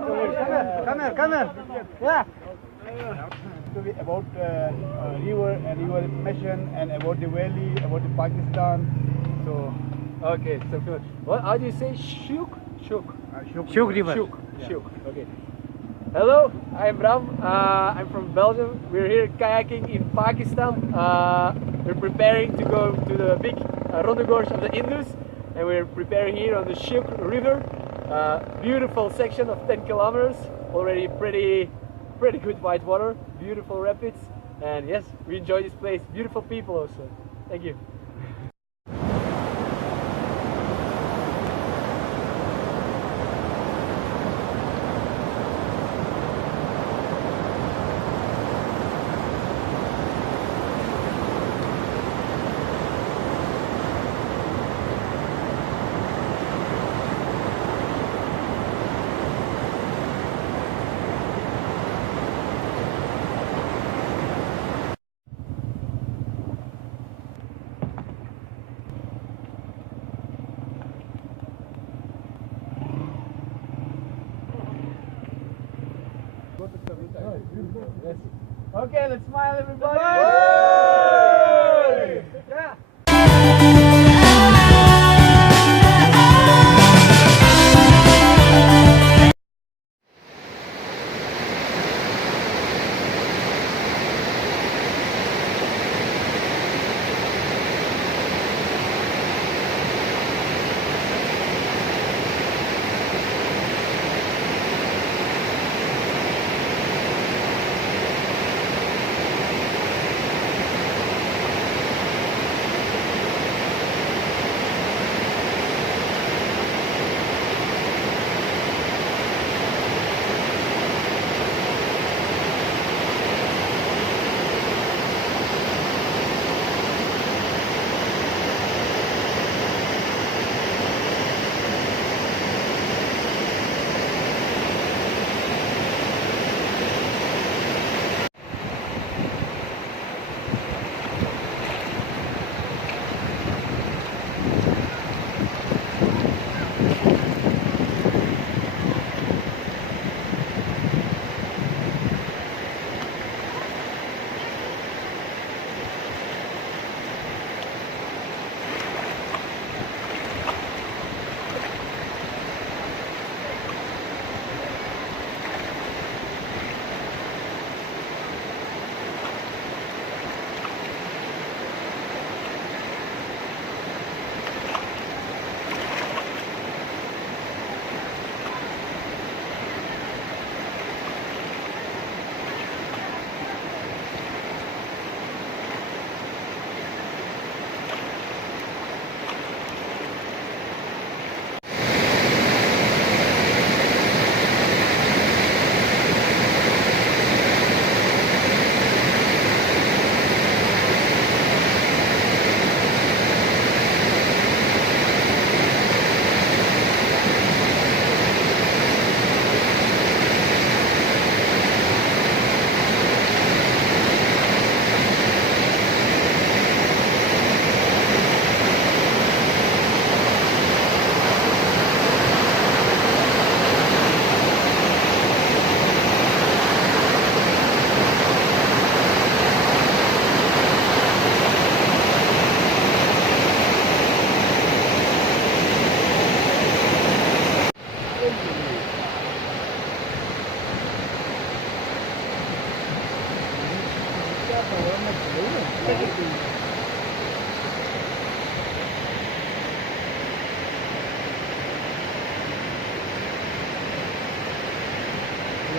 Come here. Yeah. About river and river mission and about the valley, about the Pakistan. So Okay, so good. What? How do you say Shuk? Shuk. Shuk River. Shuk. Shuk. Okay. Hello, I'm Bram. I'm from Belgium. We're here kayaking in Pakistan. We're preparing to go to the big Ronde Gorge of the Indus, and we're preparing here on the Shuk River. Beautiful section of 10 kilometers. Already pretty good white water. Beautiful rapids, and yes, we enjoy this place. Beautiful people also. Thank you. Okay, let's smile, everybody. Yeah.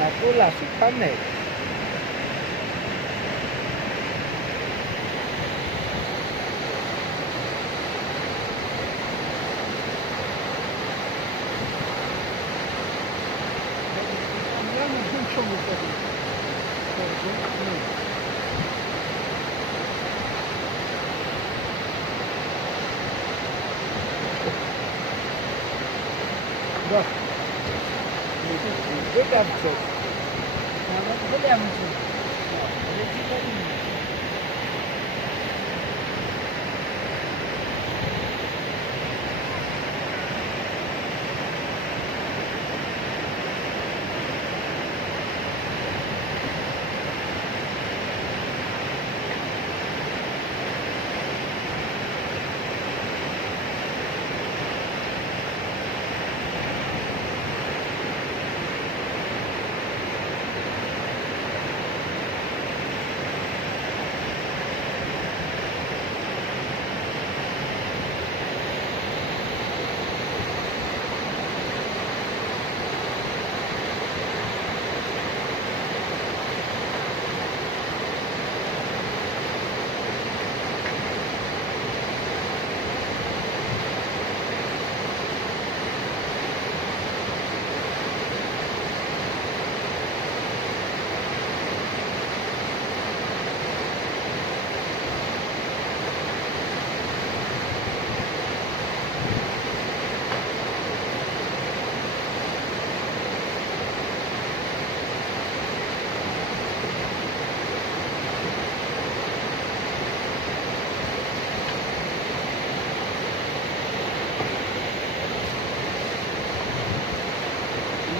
Aku lah sukan ni. Dah. Ini dah betul. Nama tu dia macam. Dia cerita ni.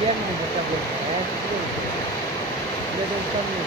Dia main dekat BTS tu. Dia nonton ni.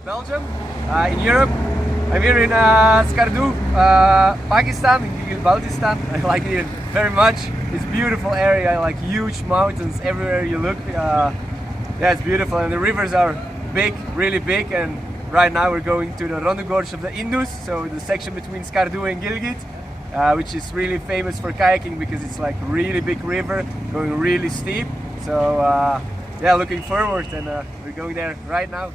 Belgium, in Europe. I'm here in Skardu, Pakistan, in Gilgit-Baltistan. I like it very much. It's a beautiful area, like huge mountains everywhere you look. Yeah, it's beautiful, and the rivers are big, really big. And right now we're going to the Ronde Gorge of the Indus, so the section between Skardu and Gilgit, which is really famous for kayaking because it's like really big river going really steep. So yeah, looking forward, and we're going there right now.